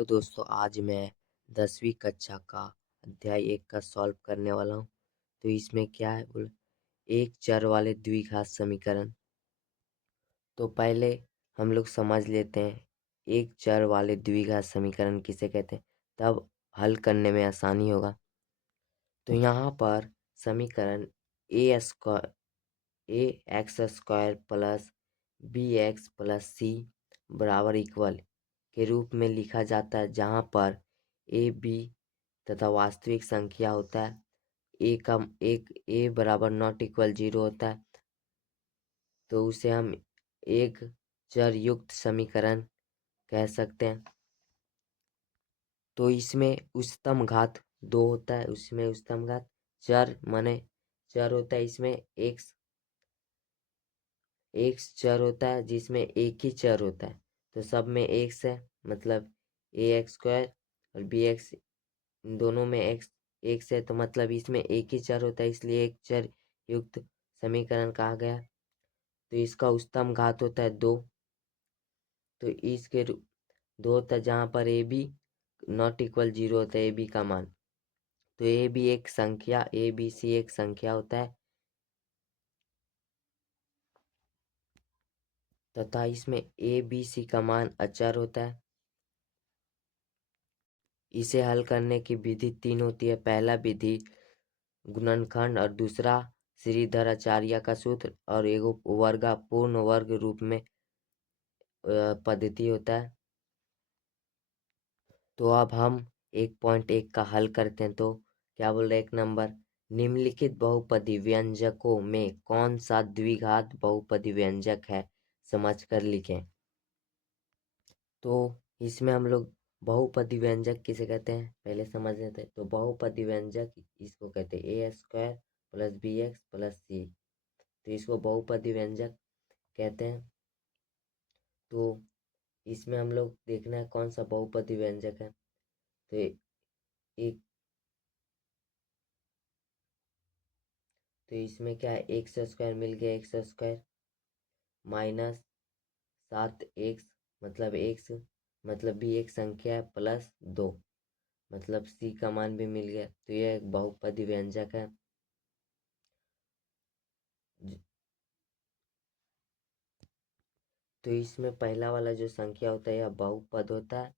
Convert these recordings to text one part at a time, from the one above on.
Hello दोस्तों, आज मैं 10वीं कक्षा का अध्याय 1 का सॉल्व करने वाला हूँ। तो इसमें क्या है बोले, एक चर वाले द्विघात समीकरण। तो पहले हम लोग समझ लेते हैं एक चर वाले द्विघात समीकरण किसे कहते हैं, तब हल करने में आसानी होगा। तो यहाँ पर समीकरण a x square plus b x plus c बराबर इक्वल के रूप में लिखा जाता है, जहाँ पर ए बी तथा वास्तविक संख्या होता है। ए बराबर नॉट इक्वल 0 होता है, तो उसे हम एक चर युक्त समीकरण कह सकते हैं। तो इसमें उच्चतम घात 2 होता है, उसमें उच्चतम घात चर माने चर होता है। इसमें एक्स चर होता है, जिसमें एक ही चर होता है, तो सब में एक्स है, मतलब ए एक्स स्क्वायर और बी एक्स, इन दोनों में एक्स है, तो मतलब इसमें एक ही चर होता है, इसलिए एक चर युक्त समीकरण कहा गया। तो इसका उच्चतम घात होता है 2, तो इसके 2 होता है, जहाँ पर ए बी नॉट इक्वल 0 होता है, ए बी का मान। तो ए बी एक संख्या, ए बी सी एक संख्या होता है, तथा इसमें ए बी सी का मान अचर होता है। इसे हल करने की विधि 3 होती है। पहला विधि गुणनखंड और दूसरा श्रीधराचार्य का सूत्र और एगो पूर्ण वर्ग रूप में पद्धति होता है। तो अब हम 1.1 का हल करते हैं। तो क्या बोल रहे हैं, 1 नंबर, निम्नलिखित बहुपदी व्यंजकों में कौन सा द्विघात बहुपदी व्यंजक है, समझकर लिखें। तो इसमें हम लोग बहुपदी व्यंजक किसे कहते हैं पहले समझ लेते हैं। तो बहुपदी व्यंजक इसको कहते हैं a square plus b x plus c, तो इसको बहुपदी व्यंजक कहते हैं। तो इसमें हम लोग देखना है कौन सा बहुपदी व्यंजक है। तो एक तो इसमें क्या है, एक्स स्क्वायर मिल गया, एक्स स्क्वायर माइनस 7x मतलब एक्स, मतलब भी एक संख्या है, प्लस 2 मतलब सी का मान भी मिल गया। तो यह एक बहुपदी व्यंजक है। तो इसमें पहला वाला जो संख्या होता है यह बहुपद होता है,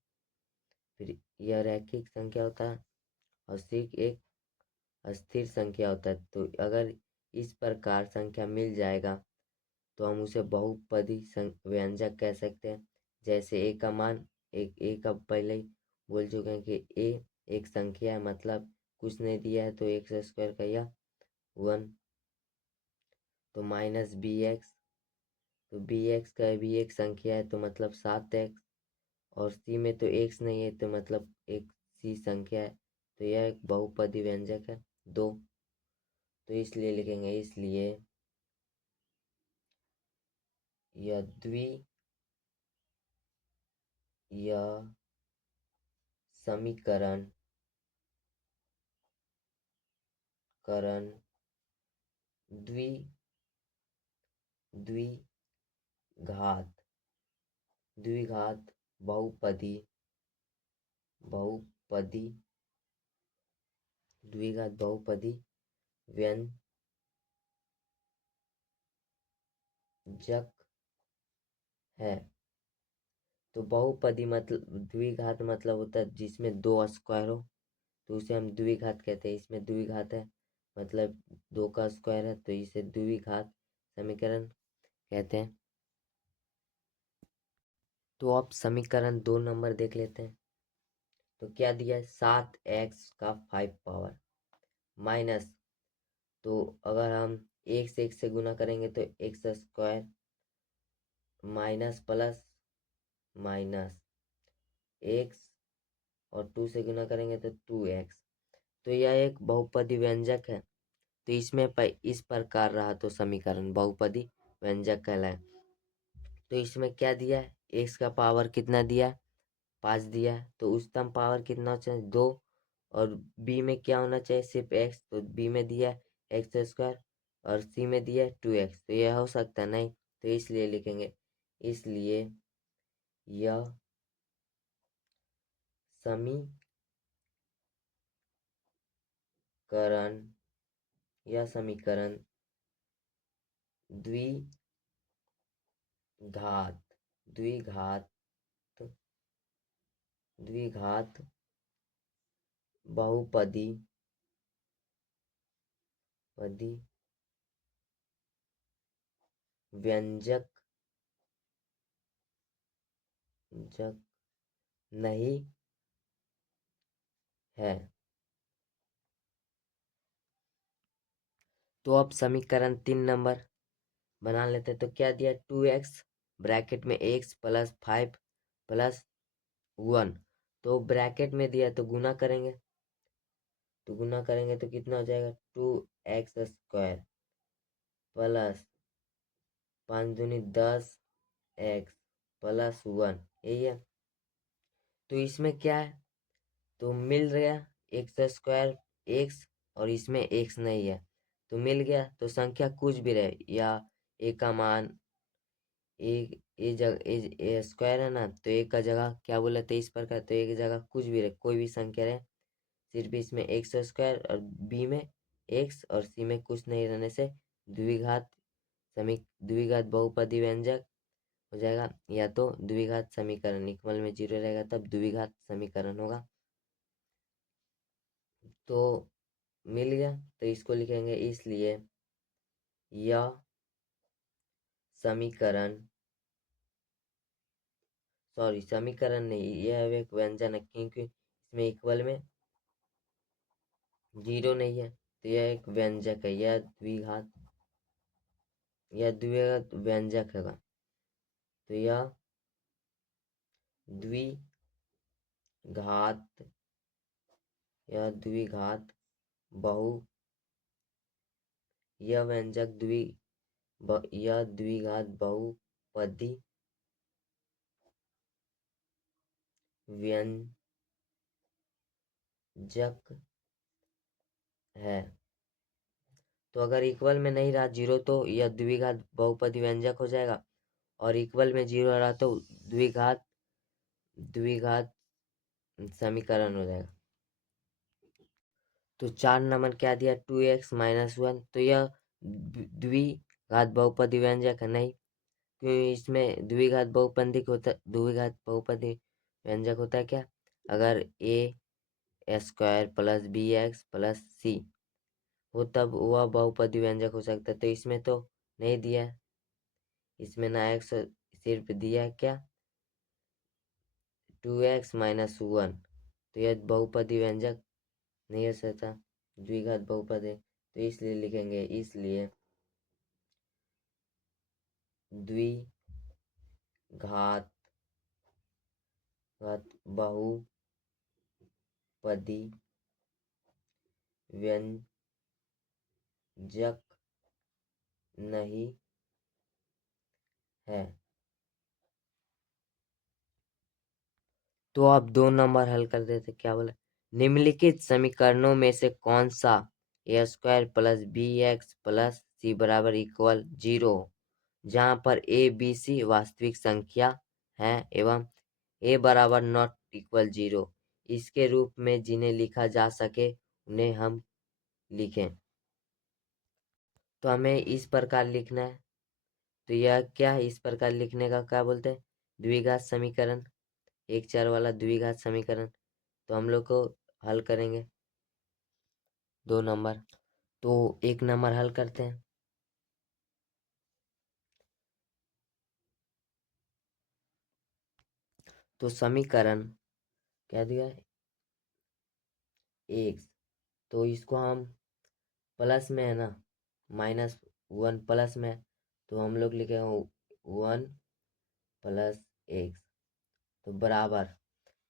फिर यह रैखिक संख्या होता है, और सिर्फ एक अस्थिर संख्या होता है। तो अगर इस प्रकार संख्या मिल जाएगा तो हम उसे बहुपदी व्यंजक कह सकते हैं। जैसे ए का मान, ए का पहले ही बोल चुके हैं कि ए एक संख्या है, मतलब कुछ नहीं दिया है, तो एक्स स्क्वायर का यह 1, तो माइनस बी एक्स, तो बी एक्स का भी एक संख्या है, तो मतलब 7x, और सी में तो एक्स नहीं है, तो मतलब एक सी संख्या है, तो यह एक बहुपदी व्यंजक है 2। तो इसलिए लिखेंगे, इसलिए यह यह समीकरण करण द्वि द्विघात द्विघात बहुपदी बहुपदी द्विघात बहुपदी व्यंजक है। तो बहुपदी मतलब द्विघात मतलब होता है जिसमें 2 स्क्वायर हो, तो उसे हम द्विघात कहते हैं। इसमें द्विघात है, मतलब 2 का स्क्वायर है, तो इसे द्विघात समीकरण कहते हैं। तो अब समीकरण 2 नंबर देख लेते हैं। तो क्या दिया है, 7x का 5 पावर माइनस, तो अगर हम एक से गुना करेंगे तो x square minus plus minus x, और 2 से गुना करेंगे तो 2x। तो यह एक बहुपदी व्यंजक है। तो इसमें इस प्रकार रहा तो समीकरण बहुपदी व्यंजक कहलाए। तो इसमें क्या दिया है, एक्स का पावर कितना दिया है, 5 दिया है, तो उच्चतम पावर कितना होना चाहिए, 2, और बी में क्या होना चाहिए, सिर्फ एक्स, तो बी में दिया है एक्स स्क्वायर, और सी में दिया है 2x, तो यह हो सकता है नहीं, तो इसलिए लिखेंगे, इसलिए यह समीकरण या समीकरण द्विघात द्विघात द्विघात बहुपदी व्यंजक नहीं है। तो अब समीकरण 3 नंबर बना लेते हैं। तो क्या दिया, 2x ब्रैकेट में x प्लस 5 प्लस 1। तो ब्रैकेट में दिया तो गुना करेंगे, तो कितना हो जाएगा, 2x² प्लस 5 दूनी 10x प्लस 1, यही है। तो इसमें क्या है, तो मिल गया x² x और इसमें x नहीं है तो मिल गया। तो संख्या कुछ भी रहे या a का मान एक ए जगह ए स्क्वायर है ना, तो ए का जगह क्या बोला 23 पर का, तो एक जगह कुछ भी रहे, कोई भी संख्या रहे, सिर्फ इसमें x² और b में x और c में कुछ नहीं रहने से द्विघात बहुपदी व्यंजक हो जाएगा। या तो द्विघात समीकरण इक्वल में 0 रहेगा तब द्विघात समीकरण होगा। तो मिल गया, तो इसको लिखेंगे, इसलिए यह समीकरण समीकरण नहीं, यह एक व्यंजन है, क्योंकि इसमें इक्वल में 0 नहीं है, तो यह एक व्यंजक है, यह द्विघात व्यंजक है। तो यह द्विघात बहु यह व्यंजक द्विघात बहुपदी व्यंजक है। तो अगर इक्वल में नहीं रहा 0 तो यह द्विघात बहुपदी व्यंजक हो जाएगा, और इक्वल में 0 रहा तो द्विघात समीकरण हो जाएगा। तो 4 नंबर क्या दिया, 2x माइनस 1। तो यह द्विघात बहुपदी व्यंजक है नहीं, क्योंकि इसमें द्विघात बहुपदी व्यंजक होता है क्या, अगर a square plus bx plus c हो तब वह बहुपदी व्यंजक हो सकता है। तो इसमें तो नहीं दिया है, इसमें ना x सिर्फ दिया है क्या, 2x माइनस 1। तो यह बहुपदी व्यंजक नहीं हो सकता, द्विघात बहुपद है, तो इसलिए लिखेंगे, इसलिए द्विघात बहुपदी व्यंजक नहीं है। तो आप 2 नंबर हल कर देते, क्या बोला, निम्नलिखित समीकरणों में से कौन सा a² plus bx plus c बराबर इक्वल 0, जहाँ पर a b c वास्तविक संख्या है एवं a बराबर नॉट इक्वल 0 इसके रूप में जिन्हें लिखा जा सके उन्हें हम लिखें। तो हमें इस प्रकार लिखना है। तो यह क्या है, इस प्रकार लिखने का क्या बोलते हैं, द्विघात समीकरण, एक चर वाला द्विघात समीकरण। तो हम लोग को हल करेंगे 2 नंबर। तो 1 नंबर हल करते हैं। तो समीकरण क्या दिया है, x, तो इसको हम प्लस में है ना, -1 प्लस में, तो हम लोग लिखेंगे 1 प्लस x, तो बराबर,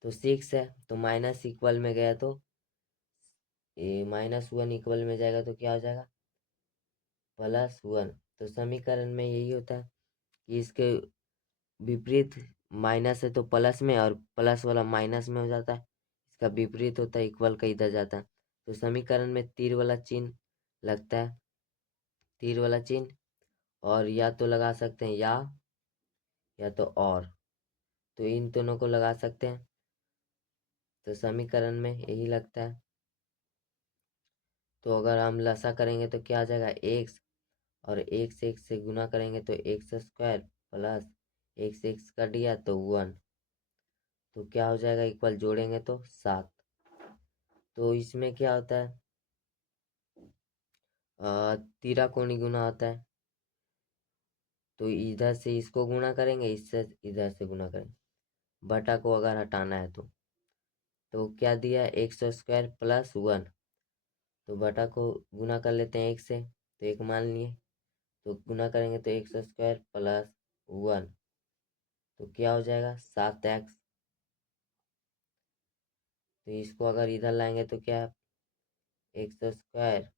तो 6 है, तो माइनस इक्वल में गया तो -1 इक्वल में जाएगा तो क्या हो जाएगा, +1। तो समीकरण में यही होता है कि इसके विपरीत माइनस है तो प्लस में, और प्लस वाला माइनस में हो जाता है, इसका विपरीत होता है, इक्वल का इधर जाता है। तो समीकरण में तीर वाला चिन्ह लगता है, तीर वाला चिन्ह, और या तो लगा सकते हैं या तो और, तो इन दोनों को लगा सकते हैं। तो समीकरण में यही लगता है। तो अगर हम लसा करेंगे तो क्या आ जाएगा, एक्स, और एक से गुना करेंगे तो x square plus x cut गया तो 1, तो क्या हो जाएगा, इक्वल जोड़ेंगे तो 7। तो इसमें क्या होता है, तिराकोणी गुना होता है। तो इधर से इसको गुना करेंगे, इससे इधर से गुना करेंगे, बटा को अगर हटाना है तो क्या दिया, एक्स स्क्वायर प्लस 1, तो बटा को गुना कर लेते हैं एक से, तो एक मान लिए, तो गुना करेंगे तो एक्स स्क्वायर प्लस 1, तो क्या हो जाएगा 7x। तो इसको अगर इधर लाएंगे तो क्या, एक्स स्क्वायर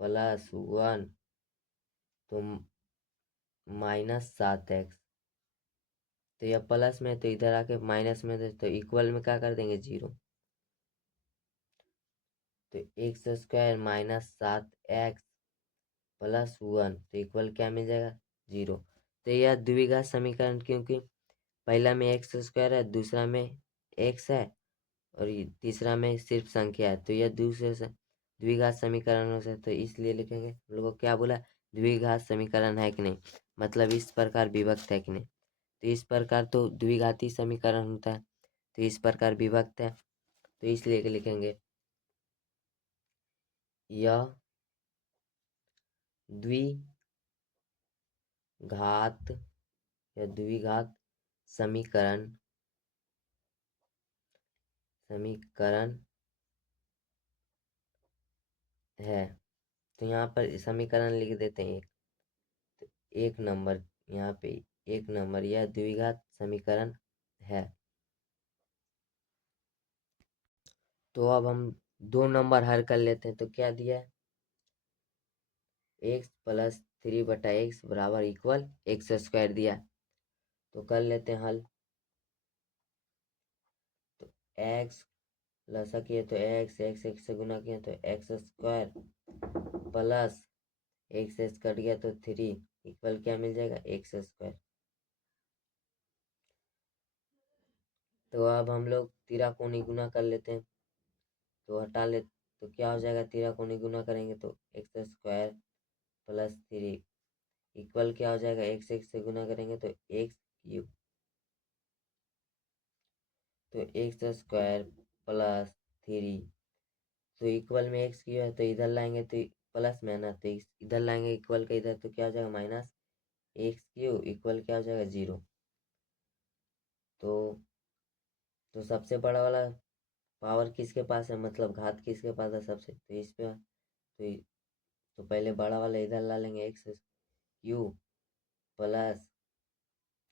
प्लस 1 तो -7x। तो यह प्लस में तो इधर आके माइनस में, तो इक्वल में क्या कर देंगे, 0। तो एक्स स्क्वायर -7x प्लस 1 तो इक्वल क्या मिल जाएगा, 0। तो यह द्विघात समीकरण, क्योंकि पहला में एक्स स्क्वायर है, दूसरा में एक्स है, और तीसरा में सिर्फ संख्या है, तो यह दूसरे से द्विघात समीकरणों से, तो इसलिए लिखेंगे हम लोग को क्या बोला, द्विघात समीकरण है कि नहीं, मतलब इस प्रकार विभक्त है कि नहीं। तो इस प्रकार तो द्विघाती समीकरण होता है, तो इस प्रकार विभक्त है, तो इसलिए लिखेंगे यह द्विघात या द्विघात समीकरण समीकरण है। तो यहाँ पर समीकरण लिख देते हैं एक, तो 1 नंबर, यहाँ पे 1 नंबर, यह द्विघात समीकरण है। तो अब हम 2 नंबर हल कर लेते हैं। तो क्या दिया है, एक्स प्लस 3/x बराबर इक्वल एक्स स्क्वायर दिया। तो कर लेते हैं हल। तो एक्स लसा किए तो एक्स से गुना किए तो x square plus x cut गया तो 3 इक्वल क्या मिल जाएगा, एक्स स्क्वायर। तो अब हम लोग तिराकोणी गुना कर लेते हैं, तो हटा ले, तो क्या हो जाएगा, तिराकोणी गुना करेंगे तो एक्स स्क्वायर प्लस 3 इक्वल क्या हो जाएगा, एक्स से गुना करेंगे तो एक्स क्यूब, तो एक्स स्क्वायर प्लस 3, तो इक्वल में एक्स क्यूब है, तो इधर लाएंगे तो प्लस में है ना, तो इधर लाएंगे इक्वल का इधर, तो क्या हो जाएगा माइनस एक्स क्यूब इक्वल क्या हो जाएगा, 0। तो सबसे बड़ा वाला पावर किसके पास है, मतलब घात किसके पास है सबसे, तो इस पे, तो पहले बड़ा वाला इधर ला लेंगे, x cube plus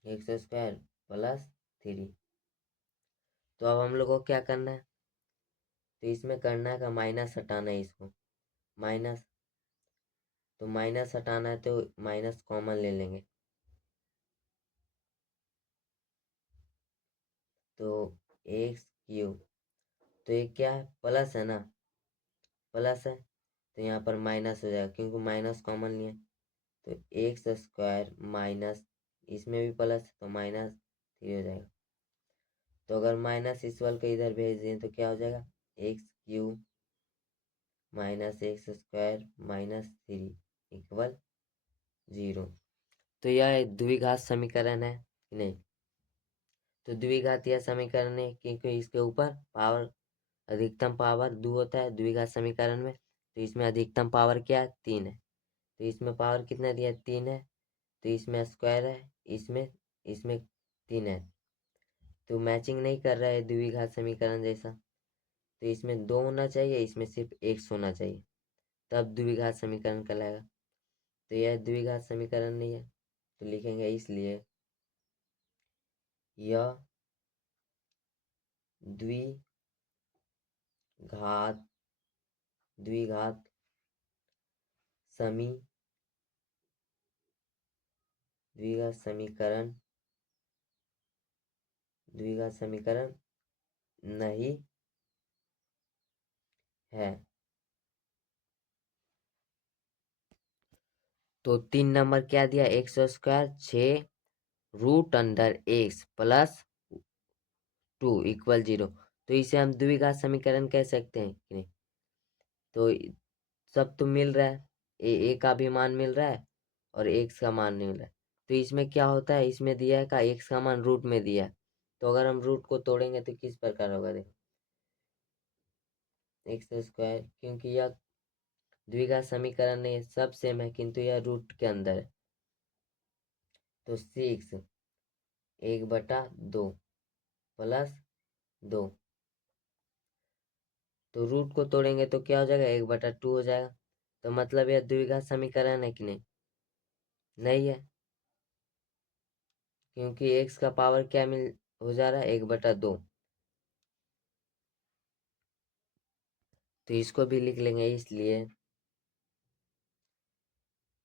x square plus 3। तो अब हम लोग को क्या करना है, तो इसमें करना है का माइनस हटाना है, इसको माइनस, तो माइनस हटाना है तो माइनस कॉमन ले लेंगे, तो एक्स क्यूब, तो ये क्या है, प्लस है ना, प्लस है, तो यहाँ पर माइनस हो जाएगा क्योंकि माइनस कॉमन लिए, तो एक्स स्क्वायर माइनस, इसमें भी प्लस है तो -3 हो जाएगा। तो अगर माइनस इस वाल को इधर भेज दें तो क्या हो जाएगा, x cube minus x square -3 equal 0। तो यह द्विघात समीकरण है कि नहीं। तो द्विघातीय समीकरण है क्योंकि इसके ऊपर पावर, अधिकतम पावर 2 होता है द्विघात समीकरण में, तो इसमें अधिकतम पावर क्या है, 3 है। तो इसमें पावर कितना दिया है, 3 है, तो इसमें स्क्वायर है, इसमें इसमें 3 है, तो मैचिंग नहीं कर रहा है द्विघात समीकरण जैसा। तो इसमें 2 होना चाहिए, इसमें सिर्फ x होना चाहिए, तब द्विघात समीकरण कहलाएगा। तो यह द्विघात समीकरण नहीं है, तो लिखेंगे इसलिए यह द्विघात द्विघात समी द्विघात समीकरण द्विघात समीकरण नहीं है। तो 3 नंबर क्या दिया, x square 6 root under x plus 2 equal 0। तो इसे हम द्विघात समीकरण कह सकते हैं कि नहीं। तो सब तो मिल रहा है, ए का भी मान मिल रहा है और एक्स का मान मिल रहा है। तो इसमें क्या होता है, इसमें दिया है का एक्स का मान रूट में दिया है। तो अगर हम रूट को तोड़ेंगे तो किस प्रकार होगा, देखो एक्स स्क्वायर, क्योंकि यह द्विघात समीकरण नहीं है, सब सेम है किंतु यह रूट के अंदर है। तो 6 1/2 प्लस 2, तो रूट को तोड़ेंगे तो क्या हो जाएगा, 1/2 हो जाएगा। तो मतलब यह द्विघात समीकरण है कि नहीं, नहीं है, क्योंकि एक्स का पावर क्या मिल हो जा रहा है, 1/2। तो इसको भी लिख लेंगे, इसलिए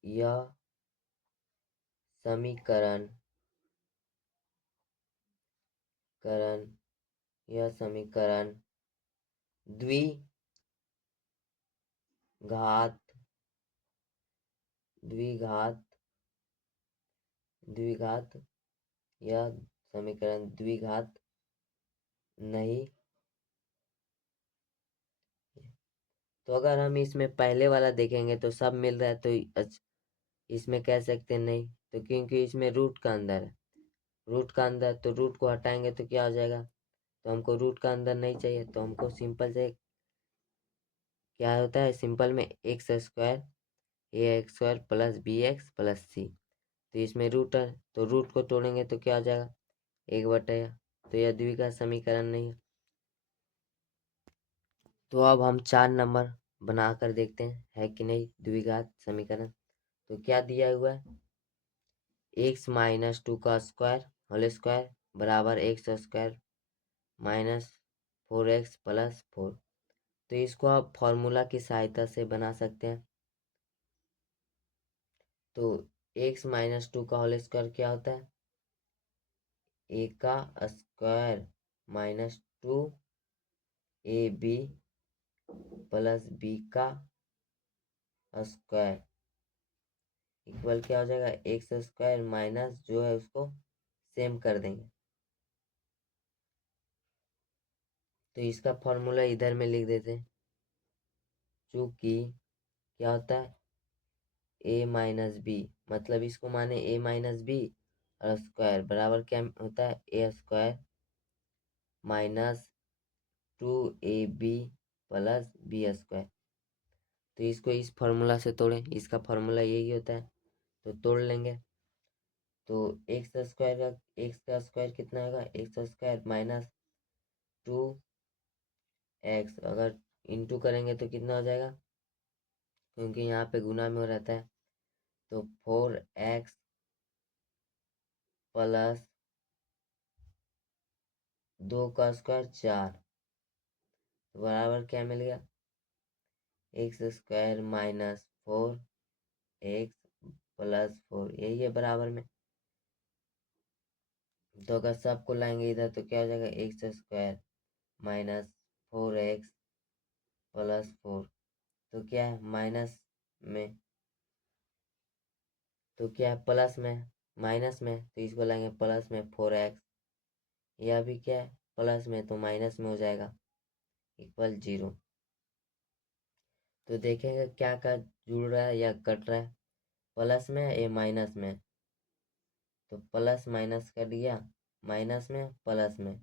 यह समीकरण करण यह समीकरण द्विघात द्विघात द्विघात यह समीकरण द्विघात नहीं। तो अगर हम इसमें पहले वाला देखेंगे तो सब मिल रहा है, तो इसमें कह सकते हैं नहीं, तो क्योंकि इसमें रूट का अंदर है, रूट का अंदर, तो रूट को हटाएंगे तो क्या हो जाएगा, तो हमको रूट का अंदर नहीं चाहिए, तो हमको सिंपल से क्या होता है, सिंपल में x square a x square plus b x plus c. तो इसमें रूट है, तो रूट को तोड़ेंगे तो क्या हो जाएगा, 1/, तो यह द्विघात समीकरण नहीं है। तो अब हम 4 नंबर बनाकर देखते हैं है कि नहीं द्विघात समीकरण। तो क्या दिया हुआ है, एक्स माइनस 2 का स्क्वायर होल स्क्वायर बराबर x square minus 4x plus 4। तो इसको आप फॉर्मूला की सहायता से बना सकते हैं। तो x माइनस 2 का होल स्क्वायर क्या होता है, a का square minus 2ab plus b का स्क्वायर इक्वल क्या हो जाएगा, एक्स स्क्वायर माइनस जो है उसको सेम कर देंगे। तो इसका फॉर्मूला इधर में लिख देते हैं, चूंकि क्या होता है a माइनस बी, मतलब इसको माने a माइनस बी और स्क्वायर बराबर क्या होता है, a square minus 2ab plus b square. तो इसको इस फॉर्मूला से तोड़ें, इसका फॉर्मूला यही होता है, तो तोड़ लेंगे। तो एक्स का स्क्वायर कितना होगा, एक्स स्क्वायर माइनस 2x, अगर इंटू करेंगे तो कितना हो जाएगा, क्योंकि यहाँ पे गुना में हो रहता है, तो 4x प्लस 2 का स्क्वायर 4 बराबर क्या मिल गया, x square minus 4x plus 4, यही है बराबर में। तो अगर सबको लाएंगे इधर तो क्या हो जाएगा, x square minus 4x plus 4, तो क्या है माइनस में, तो क्या है प्लस में माइनस में, तो इसको लाएंगे प्लस में 4x, यह भी क्या है प्लस में, तो माइनस में हो जाएगा इक्वल 0। तो देखेंगे क्या क्या जुड़ रहा है या कट रहा है, प्लस में या माइनस में, तो प्लस माइनस कर दिया, माइनस में प्लस में,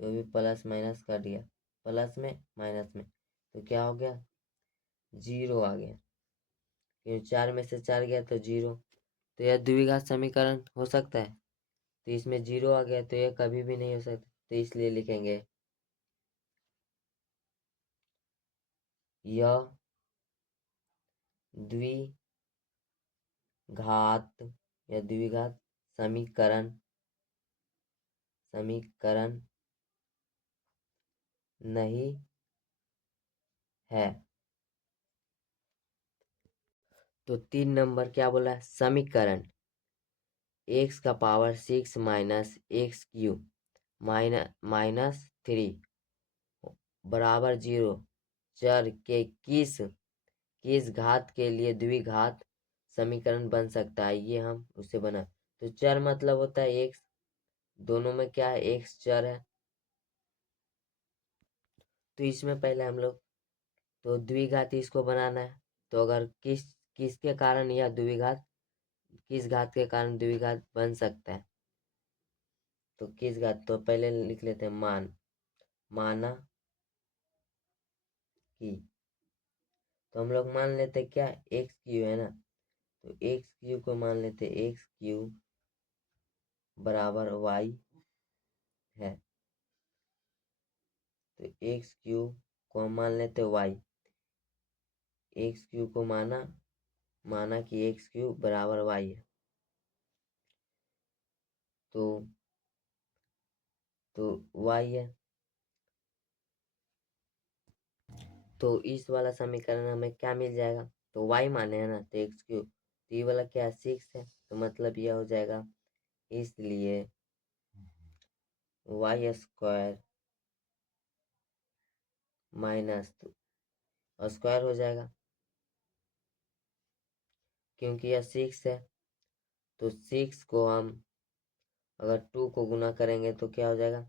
तो भी प्लस माइनस कर दिया, प्लस में माइनस में, तो क्या हो गया 0 आ गया, क्योंकि 4 में से 4 गया तो 0। तो यह द्विघात समीकरण हो सकता है, तो इसमें 0 आ गया तो यह कभी भी नहीं हो सकता, तो इसलिए लिखेंगे यह द्विघात या द्विघात समीकरण समीकरण नहीं है। तो 3 नंबर क्या बोला, समीकरण एक्स का power 6 minus x cube minus 3 बराबर 0 चर के किस घात के लिए द्विघात समीकरण बन सकता है, ये हम उसे बना। तो चर मतलब होता है एक्स, दोनों में क्या है एक्स चर है, तो इसमें पहले हम लोग तो द्विघात इसको बनाना है। तो अगर किसके कारण यह द्विघात, किस घात के कारण द्विघात बन सकता है, तो किस घात, तो पहले लिख लेते हैं माना कि, तो हम लोग मान लेते हैं क्या, एक्स क्यू है ना, तो एक्स क्यू को मान लेते हैं एक्स क्यू बराबर वाई है। तो एक्स क्यू को हम मान लेते हैं वाई, एक्स क्यू को माना कि एक्स क्यू बराबर वाई है। तो वाई है, तो इस वाला समीकरण हमें क्या मिल जाएगा, तो वाई माने है ना, तो एक्स क्यू, तो ये वाला क्या है 6 है, तो मतलब यह हो जाएगा, इसलिए वाई स्क्वायर माइनस, तो स्क्वायर हो जाएगा क्योंकि यह 6 है। तो 6 को हम अगर 2 को गुना करेंगे तो क्या हो जाएगा,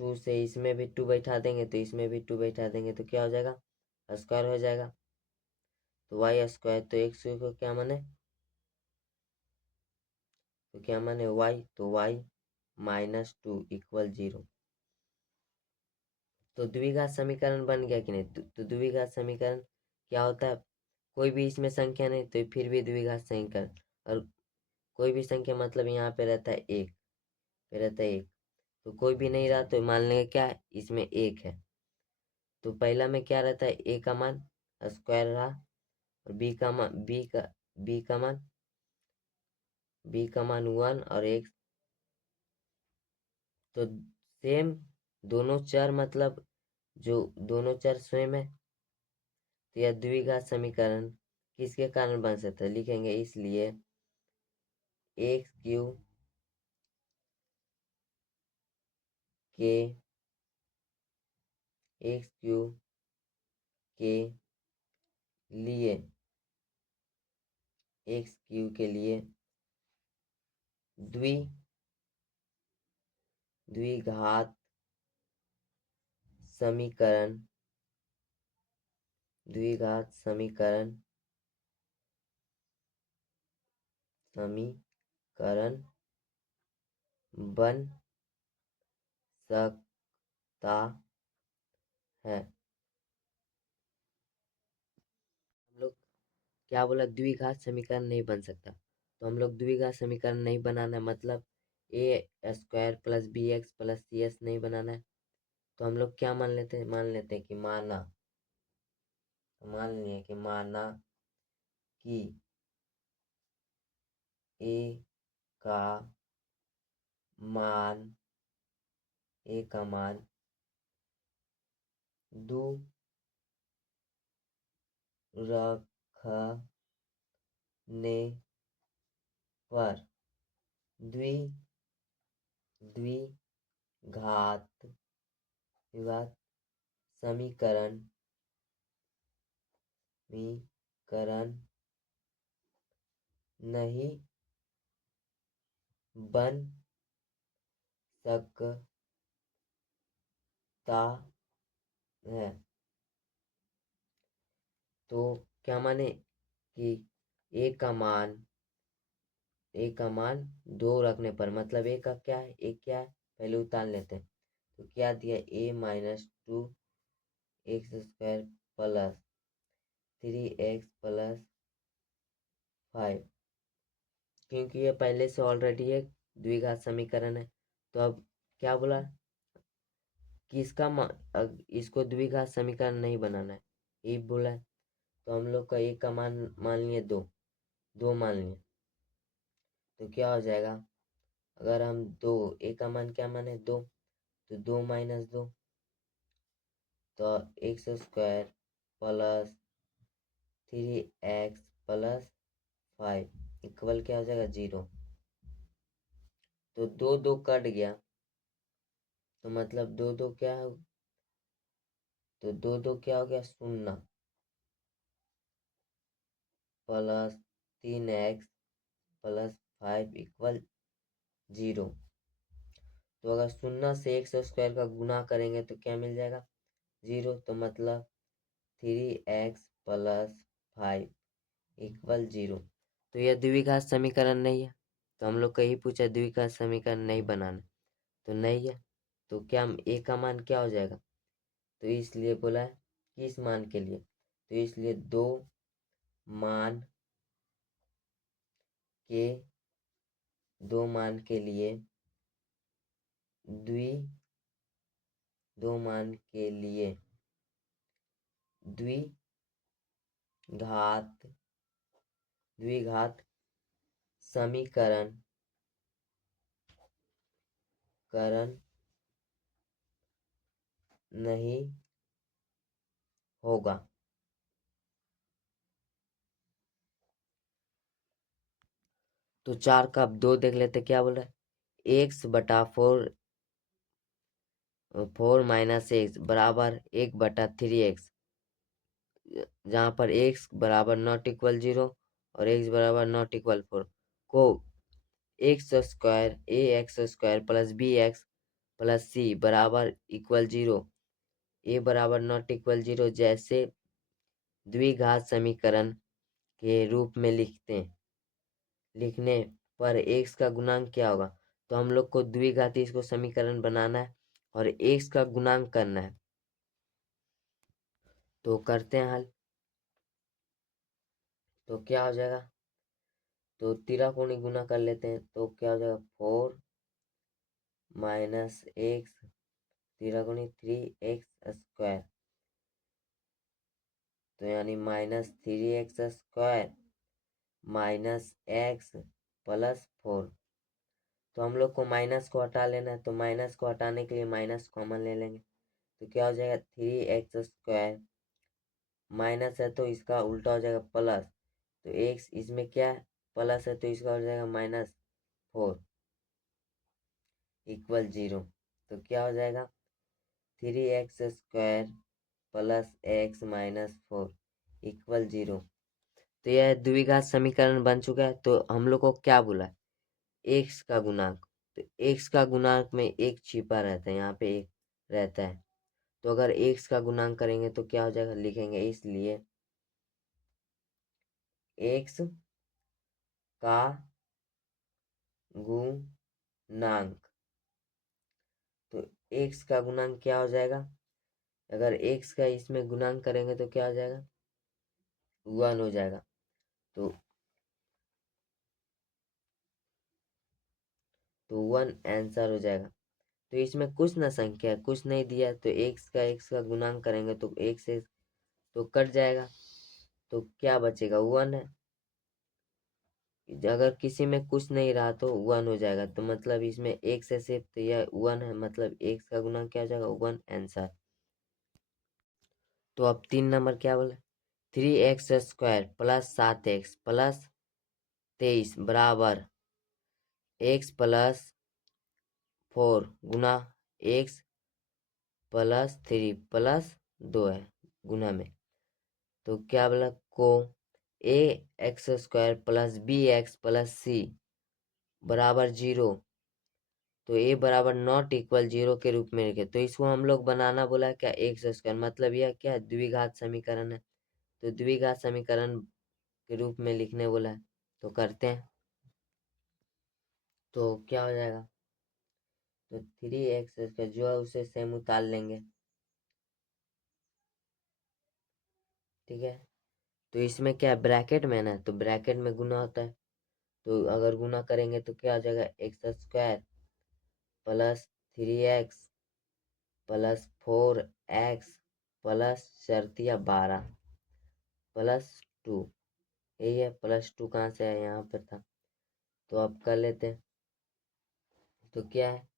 2 से इसमें भी 2 बैठा देंगे तो इसमें भी 2 बैठा देंगे तो क्या हो जाएगा, स्क्वायर हो जाएगा। तो वाई स्क्वायर, तो एक्स को क्या माने, तो क्या माने वाई, तो वाई -2 इक्वल 0। तो द्विघात समीकरण बन गया कि नहीं, तो द्विघात समीकरण क्या होता है, कोई भी इसमें संख्या नहीं तो फिर भी द्विघात समीकरण, और कोई भी संख्या मतलब यहाँ पे रहता है एक, पे रहता है एक, तो कोई भी नहीं रहा तो मान लेंगे क्या है, इसमें एक है। तो पहला में क्या रहता है, ए का मान स्क्वायर रहा, और बी का मान 1 और एक्स, तो सेम दोनों चर मतलब जो दोनों चर स्वयं है, तो यह द्विघात समीकरण किसके कारण बन सकता है, लिखेंगे इसलिए एक्स क्यू के एक्स क्यू के लिए एक्स क्यू के लिए द्वि द्विघात समीकरण द्विघात समीकरण बन सकता है। हम लोग क्या बोला, द्विघात समीकरण नहीं बन सकता, तो हम लोग द्विघात समीकरण नहीं बनाना है, मतलब a square plus b x plus c एस नहीं बनाना है। तो हम लोग क्या मान लेते हैं कि माना कि ए का मान ए का मान दो रखने पर द्वि द्विघात द्विघात समीकरण समीकरण नहीं बन सकता है। तो क्या माने कि ए का मान 2 रखने पर, मतलब ए का क्या है, ए क्या है पहले उतार लेते हैं, तो क्या दिया, ए -2 x square plus 3x plus 5, क्योंकि ये पहले से ऑलरेडी एक द्विघात समीकरण है। तो अब क्या बोला कि इसको द्विघात समीकरण नहीं बनाना है, ये बोला है। तो हम लोग का ए का मान मान लिए दो मान लिए, तो क्या हो जाएगा, अगर हम ए का मान क्या माने 2, तो 2 - 2, तो x square plus 3x plus 5 equal क्या हो जाएगा 0। तो 2 कट गया, तो मतलब 2 क्या हो, तो 2 क्या हो गया 0 प्लस 3x प्लस 5 इक्वल 0। तो अगर 0 से एक्स स्क्वायर का गुना करेंगे तो क्या मिल जाएगा 0, तो मतलब 3x प्लस 5 इक्वल 0। तो यह द्विघात समीकरण नहीं है, तो हम लोग को यही पूछा द्विघात समीकरण नहीं बनाना, तो नहीं है, तो क्या ए का मान क्या हो जाएगा, तो इसलिए बोला है किस मान के लिए, तो इसलिए मान के दो मान के लिए द्वि दो मान के लिए द्विघात द्विघात समीकरण करण नहीं होगा। तो 4 का अब 2 देख लेते क्या बोल रहा है, एक्स बटा 4 माइनस एक्स बराबर 1/3x, जहाँ पर x बराबर नॉट इक्वल 0 और x बराबर नॉट इक्वल 4 को ax² plus bx plus c बराबर इक्वल 0, a बराबर नॉट इक्वल 0 जैसे द्विघात समीकरण के रूप में लिखने पर x का गुणांक क्या होगा। तो हम लोग को द्विघाती इसको समीकरण बनाना है और x का गुणांक करना है, तो करते हैं हल। तो क्या हो जाएगा, तो तिराकोणी गुना कर लेते हैं, तो क्या हो जाएगा 4 माइनस एक्स तिराकोणी 3x², तो यानी -3x² माइनस एक्स प्लस 4। तो हम लोग को माइनस को हटा लेना है, तो माइनस को हटाने के लिए माइनस कॉमन ले लेंगे, तो क्या हो जाएगा 3x², माइनस है तो इसका उल्टा हो जाएगा प्लस, तो एक्स इसमें क्या है प्लस है तो इसका हो जाएगा -4 इक्वल 0। तो क्या हो जाएगा 3x² plus x minus 4 equal 0। तो यह द्विघात समीकरण बन चुका है। तो हम लोग को क्या बोला है, एक्स का गुणांक, तो एक्स का गुणांक में एक छिपा रहता है, यहाँ पे एक रहता है, तो अगर एक्स का गुणांक करेंगे तो क्या हो जाएगा, लिखेंगे इसलिए एक्स का गुणांक, तो एक्स का गुणांक क्या हो जाएगा, अगर एक्स का इसमें गुणांक करेंगे तो क्या हो जाएगा 1 हो जाएगा। तो 1 आंसर हो जाएगा। तो इसमें कुछ ना संख्या कुछ नहीं दिया, तो एक्स का गुणांक करेंगे तो एक्स से तो कट जाएगा, तो क्या बचेगा 1 है। अगर किसी में कुछ नहीं रहा तो 1 हो जाएगा, तो मतलब इसमें एक्स है सिर्फ, तो यह 1 है, मतलब एक्स का गुणांक क्या हो जाएगा 1 आंसर। तो अब 3 नंबर क्या बोले, 3x² प्लस 7x प्लस 23 बराबर x प्लस 4 गुना x प्लस 3 प्लस 2 है गुना में, तो क्या बोला को ax² plus bx plus c बराबर 0, तो a बराबर नॉट इक्वल 0 के रूप में लिखे, तो इसको हम लोग बनाना बोला है क्या x², मतलब यह क्या द्विघात समीकरण है, तो द्विघात समीकरण के रूप में लिखने बोला है, तो करते हैं। तो क्या हो जाएगा, तो 3x² जो है उसे सेम उतार लेंगे, ठीक है। तो इसमें क्या ब्रैकेट में ना, तो ब्रैकेट में गुना होता है, तो अगर गुना करेंगे तो क्या हो जाएगा x² plus 3x plus 4x plus शर्तिया 12 प्लस 2, यही है, +2 कहाँ से है यहाँ पर था, तो अब कर लेते हैं। तो क्या है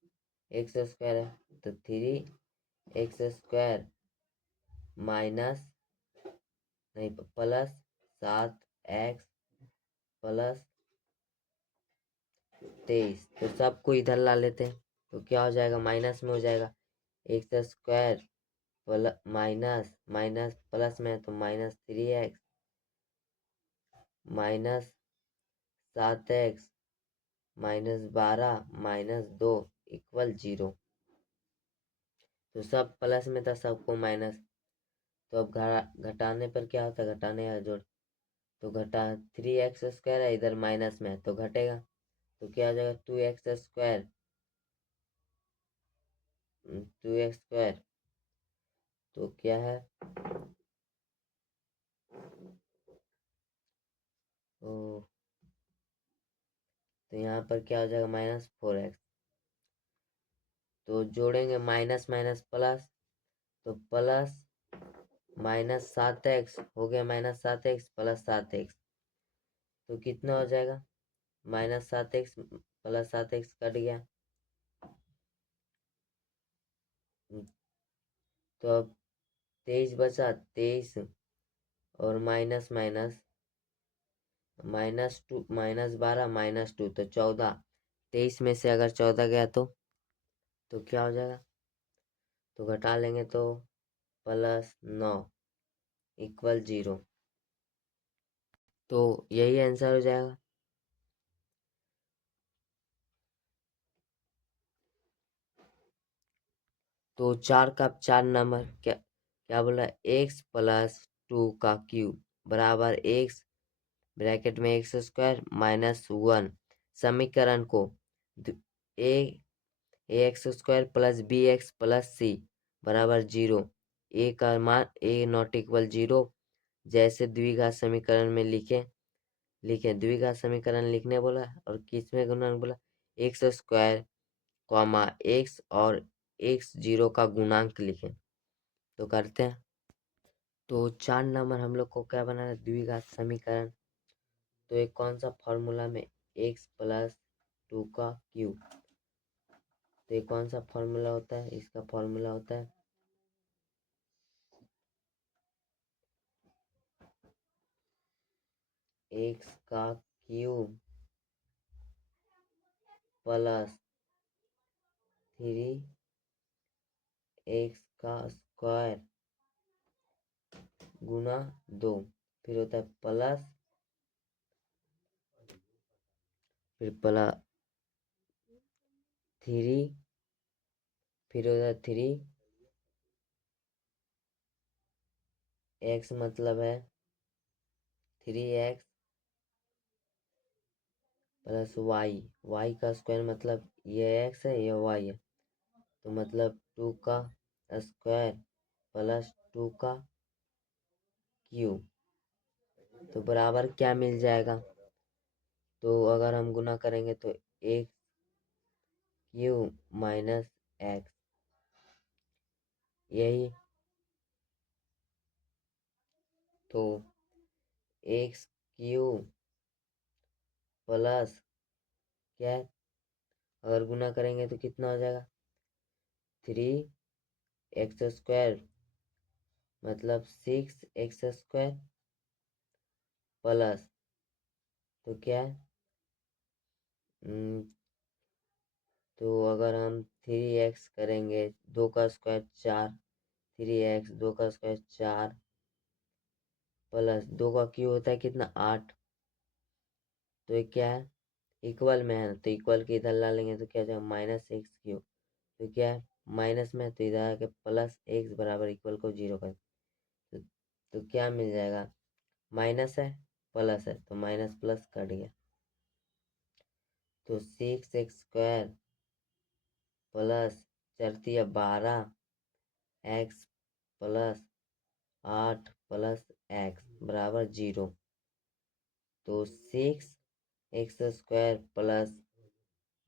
x² है, तो 3x² माइनस नहीं प्लस 7x प्लस 23, तो सबको इधर ला लेते हैं, तो क्या हो जाएगा माइनस में हो जाएगा x² plus minus minus plus में है तो -3x माइनस 7x -12 -2 इक्वल 0। तो सब प्लस में था, सबको माइनस। तो अब घटाने पर क्या होता है, घटाने या जोड़, तो घटा 3x² है, इधर माइनस में है तो घटेगा। तो क्या हो जाएगा 2x²। 2x²। तो क्या है, तो यहाँ पर क्या हो जाएगा -4x। तो जोड़ेंगे माइनस माइनस प्लस, तो प्लस -7x हो गया, -7x प्लस 7x। तो कितना हो जाएगा, -7x प्लस 7x कट गया। तो अब 23 बचा, 23 और माइनस माइनस, -2 -12 -2 तो 14। 23 में से अगर 14 गया तो क्या हो जाएगा, तो घटा लेंगे तो +9 इक्वल 0। तो यही आंसर हो जाएगा। तो 4 का 4 नंबर क्या क्या बोल रहा है, x+2 का क्यूब बराबर x ब्रैकेट में x² -1। समीकरण को ए ax² plus bx plus c बराबर 0, ए का मान ए नॉट इक्वल 0 जैसे द्विघात समीकरण में लिखे द्विघात समीकरण लिखने बोला और किसमें गुणन बोला, x² कॉमा x और x0 का गुणांक लिखें। तो करते हैं। तो 4 नंबर हम लोग को क्या बनाना है, द्विघात समीकरण। तो एक कौन सा फॉर्मूला में x+2 का क्यूब, तो ये कौन सा फॉर्मूला होता है, इसका फॉर्मूला होता है x का क्यूब प्लस 3x का स्क्वायर गुना 2, फिर होता है प्लस, फिर प्लस 3, फिर होता है 3x मतलब है 3x प्लस y का स्क्वायर मतलब ये x है, ये y है, तो मतलब 2 का स्क्वायर प्लस 2 का क्यूब। तो बराबर क्या मिल जाएगा, तो अगर हम गुना करेंगे तो x क्यूब माइनस x, यही। तो x क्यूब प्लस क्या है, अगर गुना करेंगे तो कितना हो जाएगा 3x² मतलब 6x² प्लस, तो क्या है तो अगर हम 3x करेंगे, 2 का स्क्वायर 4, 3x 2 का स्क्वायर 4 प्लस 2 का क्यूब होता है कितना 8। तो ये क्या है, इक्वल में है ना, तो इक्वल के इधर ला लेंगे तो क्या हो जाएगा -x3। तो क्या है माइनस में, तो इधर आके प्लस x बराबर इक्वल को 0 कर, तो क्या मिल जाएगा, माइनस है प्लस है तो माइनस प्लस कट गया। तो 6x² plus 12x plus 8 plus x बराबर 0। तो 6x² प्लस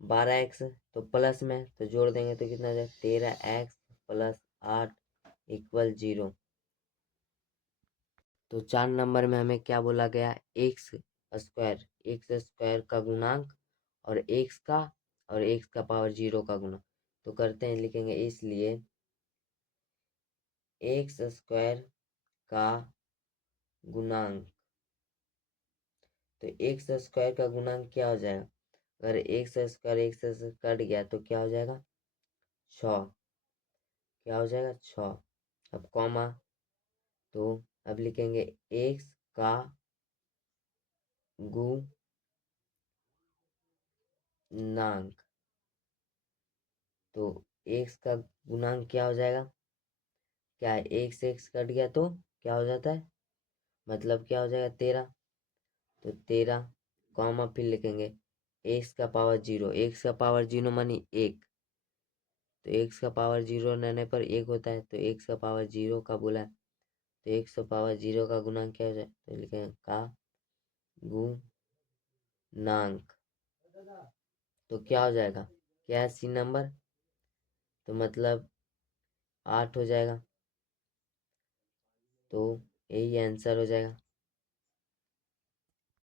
12x तो प्लस में, तो जोड़ देंगे तो कितना हो जाए 13x प्लस 8 इक्वल 0। तो 4 नंबर में हमें क्या बोला गया, x² का गुणांक और x का पावर 0 का गुणा। तो करते हैं, लिखेंगे इसलिए x² का गुणांक, तो x² का गुणांक क्या हो जाएगा, अगर x² x से कट गया तो क्या हो जाएगा 6, क्या हो जाएगा 6। अब कॉमा, तो अब लिखेंगे x का गुणांक, तो एक्स का गुणांक क्या हो जाएगा, क्या है, एक से एक्स कट गया तो क्या हो जाता है, मतलब क्या हो जाएगा 13। तो 13 कॉमा फिर लिखेंगे एक्स का पावर 0, एक्स का पावर 0 मानी 1, तो एक्स का पावर 0 रहने पर 1 होता है, तो एक्स का पावर 0 का बोला है, तो एक्स का पावर 0 का गुणांक क्या हो जाए, तो लिखेंगे का गुणांक, तो क्या हो जाएगा, क्या है सी नंबर, तो मतलब 8 हो जाएगा, तो यही आंसर हो जाएगा।